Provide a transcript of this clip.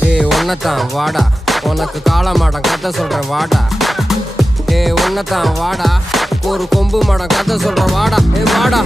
உன்னத்தான் வாடா உனக்கு காளமாடம் கதை சொல்றேன் வாடா உன்னத்தான் வாடா ஒரு கொம்பு மாடம் கதை சொல்றேன் வாடா வாடா